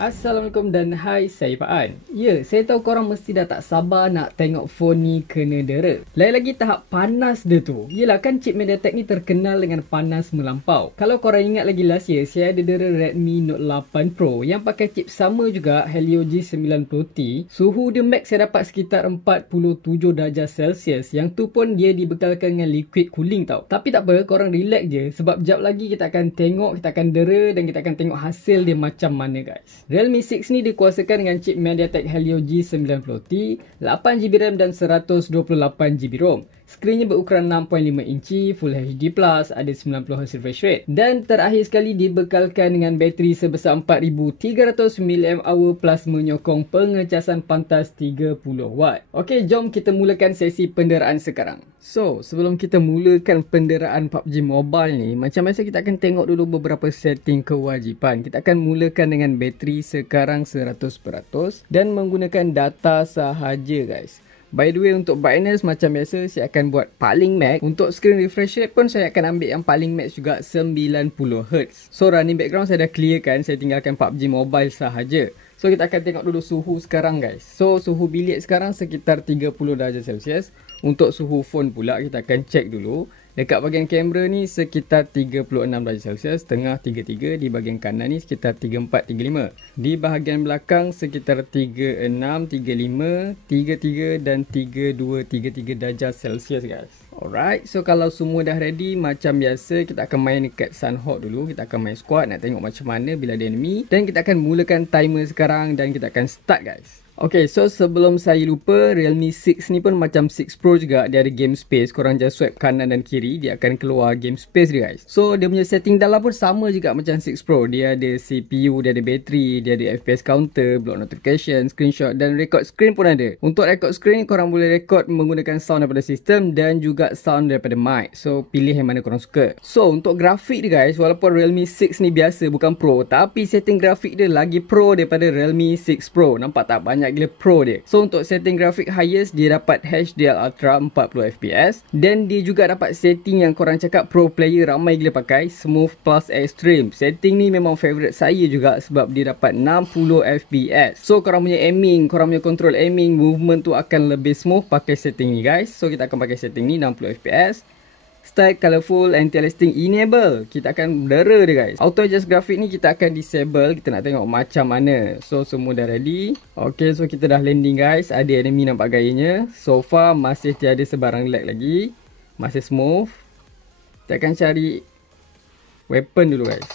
Assalamualaikum dan hai, saya Pak An. Ya, saya tahu korang mesti dah tak sabar nak tengok phone ni kena dera. Lagi-lagi tahap panas dia tu. Yelah kan chip MediaTek ni terkenal dengan panas melampau. Kalau korang ingat lagi last year, saya ada dera Redmi Note 8 Pro yang pakai chip sama juga, Helio G90T. Suhu dia max saya dapat sekitar 47 darjah Celsius. Yang tu pun dia dibekalkan dengan liquid cooling tau. Tapi tak apa, korang relax je sebab jap lagi kita akan tengok, kita akan dera dan kita akan tengok hasil dia macam mana guys. Realme 6 ni dikuasakan dengan chip MediaTek Helio G90T, 8GB RAM dan 128GB ROM. Skrinnya berukuran 6.5 inci, Full HD+, ada 90Hz refresh rate. Dan terakhir sekali dibekalkan dengan bateri sebesar 4300 mAh plus menyokong pengecasan pantas 30W. Okey, jom kita mulakan sesi penderaan sekarang. So, sebelum kita mulakan penderaan PUBG Mobile ni, macam biasa kita akan tengok dulu beberapa setting kewajipan. Kita akan mulakan dengan bateri sekarang 100% dan menggunakan data sahaja guys. By the way, untuk brightness macam biasa saya akan buat paling max. Untuk screen refresh rate pun saya akan ambil yang paling max juga 90Hz. So running background saya dah clear kan, saya tinggalkan PUBG Mobile sahaja. So kita akan tengok dulu suhu sekarang guys. So suhu bilik sekarang sekitar 30 darjah Celsius. Untuk suhu phone pula kita akan check dulu. Dekat bahagian kamera ni sekitar 36 darjah Celsius, tengah 33, di bahagian kanan ni sekitar 34, 35. Di bahagian belakang sekitar 36, 35, 33 dan 32, 33 darjah Celsius guys. Alright, so kalau semua dah ready, macam biasa kita akan main dekat Sunhawk dulu. Kita akan main squad nak tengok macam mana bila ada enemy. Dan kita akan mulakan timer sekarang dan kita akan start guys. Okay, so sebelum saya lupa, Realme 6 ni pun macam 6 Pro juga. Dia ada game space. Korang just swipe kanan dan kiri, dia akan keluar game space dia guys. So dia punya setting dalam pun sama juga macam 6 Pro. Dia ada CPU, dia ada bateri, dia ada FPS counter, block notification, screenshot dan record screen pun ada. Untuk record screen, korang boleh record menggunakan sound daripada sistem dan juga sound daripada mic. So pilih yang mana korang suka. So untuk grafik dia guys, walaupun Realme 6 ni biasa bukan Pro, tapi setting grafik dia lagi Pro daripada Realme 6 Pro. Nampak tak? Banyak gila Pro dia. So untuk setting grafik highest, dia dapat HDR Ultra 40fps dan dia juga dapat setting yang korang cakap pro player ramai gila pakai, Smooth Plus Extreme. Setting ni memang favourite saya juga sebab dia dapat 60fps. So korang punya aiming, korang punya control aiming, movement tu akan lebih smooth pakai setting ni guys. So kita akan pakai setting ni 60fps. Style Colorful Anti-Aliasing Enable. Kita akan blur dia guys. Auto Adjust Graphic ni kita akan disable. Kita nak tengok macam mana. So semua dah ready. Okay, so kita dah landing guys. Ada enemy nampak gayanya. So far masih tiada sebarang lag lagi. Masih smooth. Kita akan cari weapon dulu guys.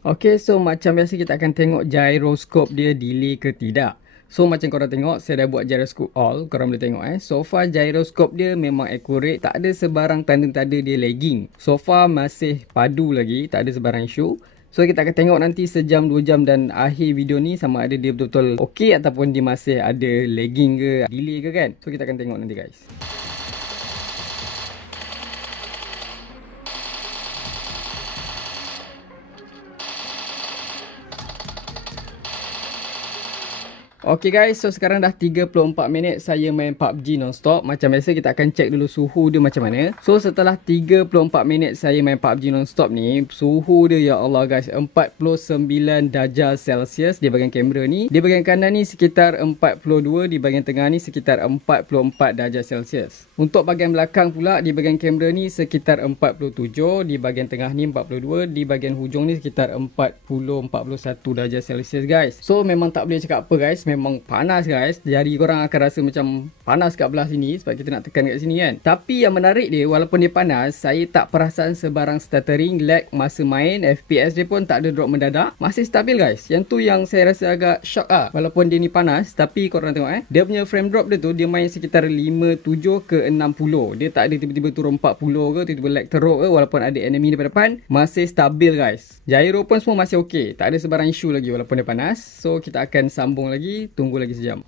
Okay, so macam biasa kita akan tengok gyroscope dia delay ke tidak. So macam korang tengok, saya dah buat gyroscope all. Korang boleh tengok so far gyroscope dia memang accurate. Tak ada sebarang tanda-tanda dia lagging. So far masih padu lagi, tak ada sebarang issue. So kita akan tengok nanti sejam 2 jam dan akhir video ni sama ada dia betul-betul okay ataupun dia masih ada lagging ke, delay ke kan. So kita akan tengok nanti guys. Okay guys, so sekarang dah 34 minit saya main PUBG non-stop. Macam biasa kita akan check dulu suhu dia macam mana. So setelah 34 minit saya main PUBG non-stop ni, suhu dia ya Allah guys, 49 darjah Celsius di bahagian kamera ni. Di bahagian kanan ni sekitar 42, di bahagian tengah ni sekitar 44 darjah Celsius. Untuk bahagian belakang pula di bahagian kamera ni sekitar 47, di bahagian tengah ni 42, di bahagian hujung ni sekitar 41 darjah Celsius guys. So memang tak boleh cakap apa guys, memang panas guys. Jari korang akan rasa macam panas kat belah sini sebab kita nak tekan kat sini kan. Tapi yang menarik dia, walaupun dia panas, saya tak perasan sebarang stuttering, lag masa main. FPS dia pun tak ada drop mendadak, masih stabil guys. Yang tu yang saya rasa agak shock lah. Walaupun dia ni panas, tapi korang tengok dia punya frame drop dia tu, dia main sekitar 57 ke 60. Dia tak ada tiba-tiba turun 40 ke, tiba-tiba lag teruk ke. Walaupun ada enemy depan depan, masih stabil guys. Gyro pun semua masih ok, tak ada sebarang isu lagi walaupun dia panas. So kita akan sambung lagi, tunggu lagi sejam.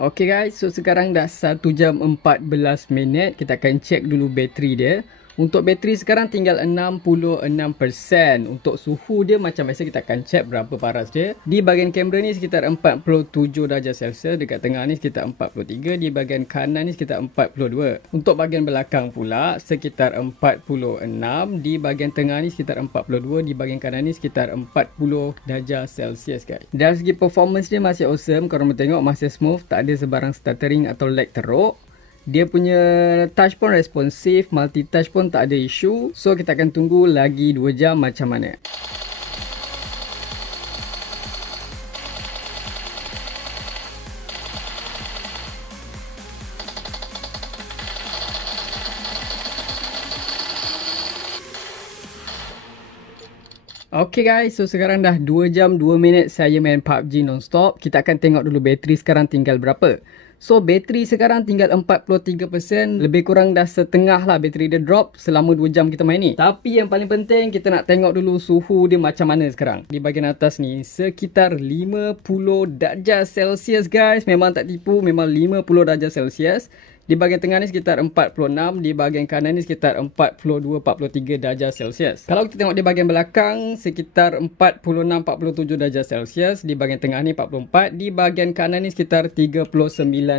Okay guys, so sekarang dah 1 jam 14 minit. Kita akan check dulu bateri dia. Untuk bateri sekarang tinggal 66%. Untuk suhu dia macam biasa kita akan check berapa paras dia. Di bahagian kamera ni sekitar 47 darjah Celsius. Dekat tengah ni sekitar 43. Di bahagian kanan ni sekitar 42. Untuk bahagian belakang pula sekitar 46. Di bahagian tengah ni sekitar 42. Di bahagian kanan ni sekitar 40 darjah Celsius guys. Dari segi performance dia masih awesome. Korang boleh tengok masih smooth. Tak ada sebarang stuttering atau lag teruk. Dia punya touch pun responsif, multitouch pun tak ada isu. So kita akan tunggu lagi 2 jam macam mana. Okay guys, so sekarang dah 2 jam 2 minit saya main PUBG non-stop. Kita akan tengok dulu bateri sekarang tinggal berapa. So bateri sekarang tinggal 43%. Lebih kurang dah setengah lah bateri dia drop selama 2 jam kita main ni. Tapi yang paling penting kita nak tengok dulu suhu dia macam mana sekarang. Di bahagian atas ni sekitar 50 darjah Celsius guys. Memang tak tipu, memang 50 darjah Celsius. Di bahagian tengah ni sekitar 46. Di bahagian kanan ni sekitar 42-43 darjah Celsius. Kalau kita tengok di bahagian belakang sekitar 46-47 darjah Celsius. Di bahagian tengah ni 44. Di bahagian kanan ni sekitar 39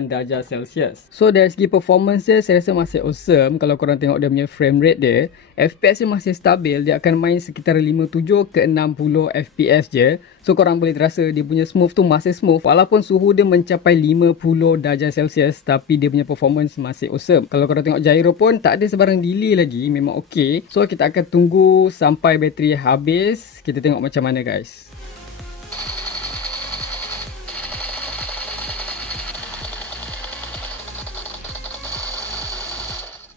darjah Celsius. So dari segi performance dia saya rasa masih awesome. Kalau korang tengok dia punya frame rate dia, FPS dia masih stabil. Dia akan main sekitar 57 ke 60 FPS je. So korang boleh terasa dia punya smooth tu masih smooth. Walaupun suhu dia mencapai 50 darjah Celsius, tapi dia punya performance masih awesome. Kalau korang tengok gyro pun tak ada sebarang delay lagi. Memang ok. So kita akan tunggu sampai bateri habis. Kita tengok macam mana guys.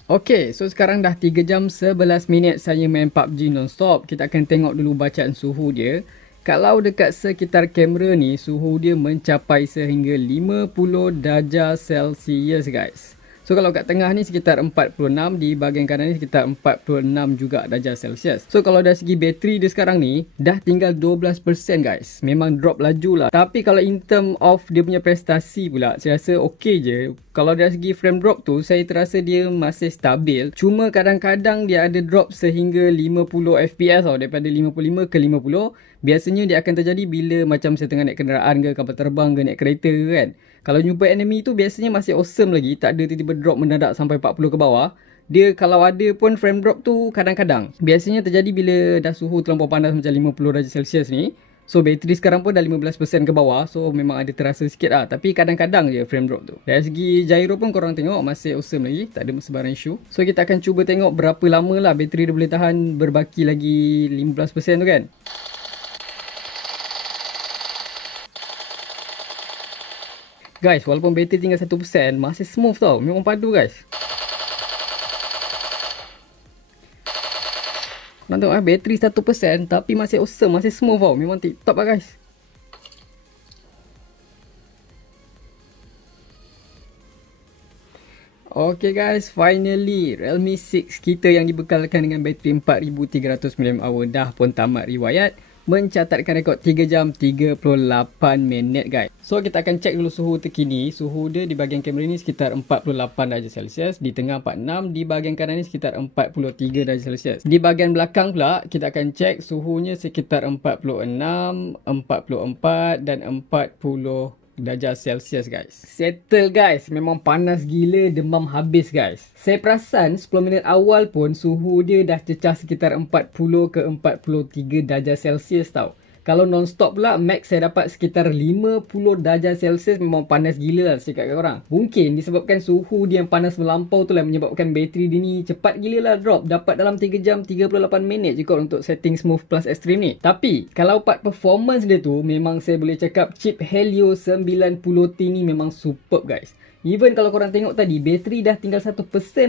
Okay, so sekarang dah 3 jam 11 minit saya main PUBG non-stop. Kita akan tengok dulu bacaan suhu dia. Kalau dekat sekitar kamera ni, suhu dia mencapai sehingga 50 darjah Celsius guys. So kalau kat tengah ni sekitar 46, di bahagian kanan ni sekitar 46 juga darjah Celsius. So kalau dari segi bateri dia sekarang ni, dah tinggal 12% guys. Memang drop laju lah. Tapi kalau in term of dia punya prestasi pula, saya rasa okey je. Kalau dari segi frame drop tu, saya terasa dia masih stabil. Cuma kadang-kadang dia ada drop sehingga 50 FPS tau. Daripada 55 ke 50. Biasanya dia akan terjadi bila macam saya tengah naik kenderaan ke, kapal terbang ke, naik kereta ke kan. Kalau jumpa enemy tu biasanya masih awesome lagi. Tak ada tiba-tiba drop mendadak sampai 40 ke bawah. Dia kalau ada pun frame drop tu kadang-kadang. Biasanya terjadi bila dah suhu terlampau panas macam 50 darjah Celsius ni. So bateri sekarang pun dah 15% ke bawah. So memang ada terasa sikit lah. Tapi kadang-kadang je frame drop tu. Dari segi gyro pun korang tengok masih awesome lagi. Tak ada sebarang isu. So kita akan cuba tengok berapa lama lah bateri dia boleh tahan berbaki lagi 15% tu kan. Guys, walaupun bateri tinggal 1%, masih smooth tau. Memang padu guys. Korang tengok bateri 1% tapi masih awesome, masih smooth tau. Memang tip top lah guys. Okay guys, finally Realme 6 kita yang dibekalkan dengan bateri 4300 mAh dah pun tamat riwayat. Mencatatkan rekod 3 jam 38 minit guys. So kita akan check dulu suhu terkini. Suhu dia di bahagian kamera ni sekitar 48 darjah Celsius. Di tengah 46. Di bahagian kanan ni sekitar 43 darjah Celsius. Di bahagian belakang pula kita akan check suhunya sekitar 46, 44 dan 40 darjah Celsius guys. Settle guys. Memang panas gila, demam habis guys. Saya perasan 10 minit awal pun suhu dia dah cecah sekitar 40 ke 43 darjah Celsius tau. Kalau non-stop pula, max saya dapat sekitar 50 darjah Celsius. Memang panas gila lah saya cakap kat korang. Mungkin disebabkan suhu dia yang panas melampau tu lah menyebabkan bateri dia ni cepat gila lah drop. Dapat dalam 3 jam 38 minit je kot untuk setting smooth plus extreme ni. Tapi kalau part performance dia tu, memang saya boleh cakap chip Helio 90T ni memang superb guys. Even kalau korang tengok tadi, bateri dah tinggal 1%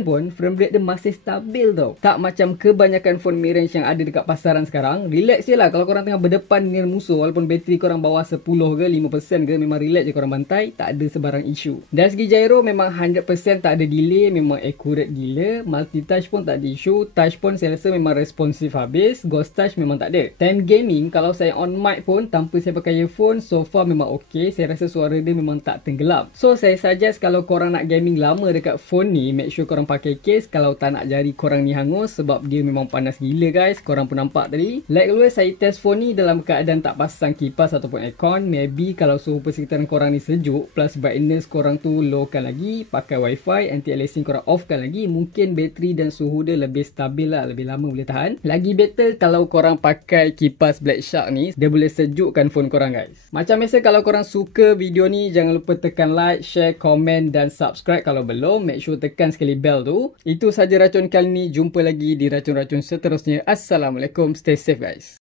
pun, frame rate dia masih stabil tau. Tak macam kebanyakan phone mid-range yang ada dekat pasaran sekarang. Relax je lah kalau korang tengah berdepan dengan musuh, walaupun bateri korang bawah 10 ke 5% ke, memang relax je korang bantai, tak ada sebarang isu. Dari segi gyro memang 100% tak ada delay, memang accurate gila. Multitouch pun tak ada isu. Touch pun saya rasa memang responsif habis. Ghost touch memang tak ada. Time gaming, kalau saya on mic pun tanpa saya pakai earphone, so far memang ok. Saya rasa suara dia memang tak tenggelam. So saya suggest kalau korang nak gaming lama dekat phone ni, make sure korang pakai case. Kalau tak nak jari korang ni hangus, sebab dia memang panas gila guys. Korang pun nampak tadi. Like always, saya test phone ni dalam keadaan tak pasang kipas ataupun aircon. Maybe kalau suhu persekitaran korang ni sejuk, plus brightness korang tu lowkan lagi, pakai wifi, anti-aliasing korang offkan lagi, mungkin bateri dan suhu dia lebih stabil lah, lebih lama boleh tahan. Lagi better kalau korang pakai kipas Black Shark ni, dia boleh sejukkan phone korang guys. Macam biasa, kalau korang suka video ni, jangan lupa tekan like, share, komen dan subscribe. Kalau belum, make sure tekan sekali bell tu. Itu saja racun kali ni. Jumpa lagi di racun-racun seterusnya. Assalamualaikum, stay safe guys.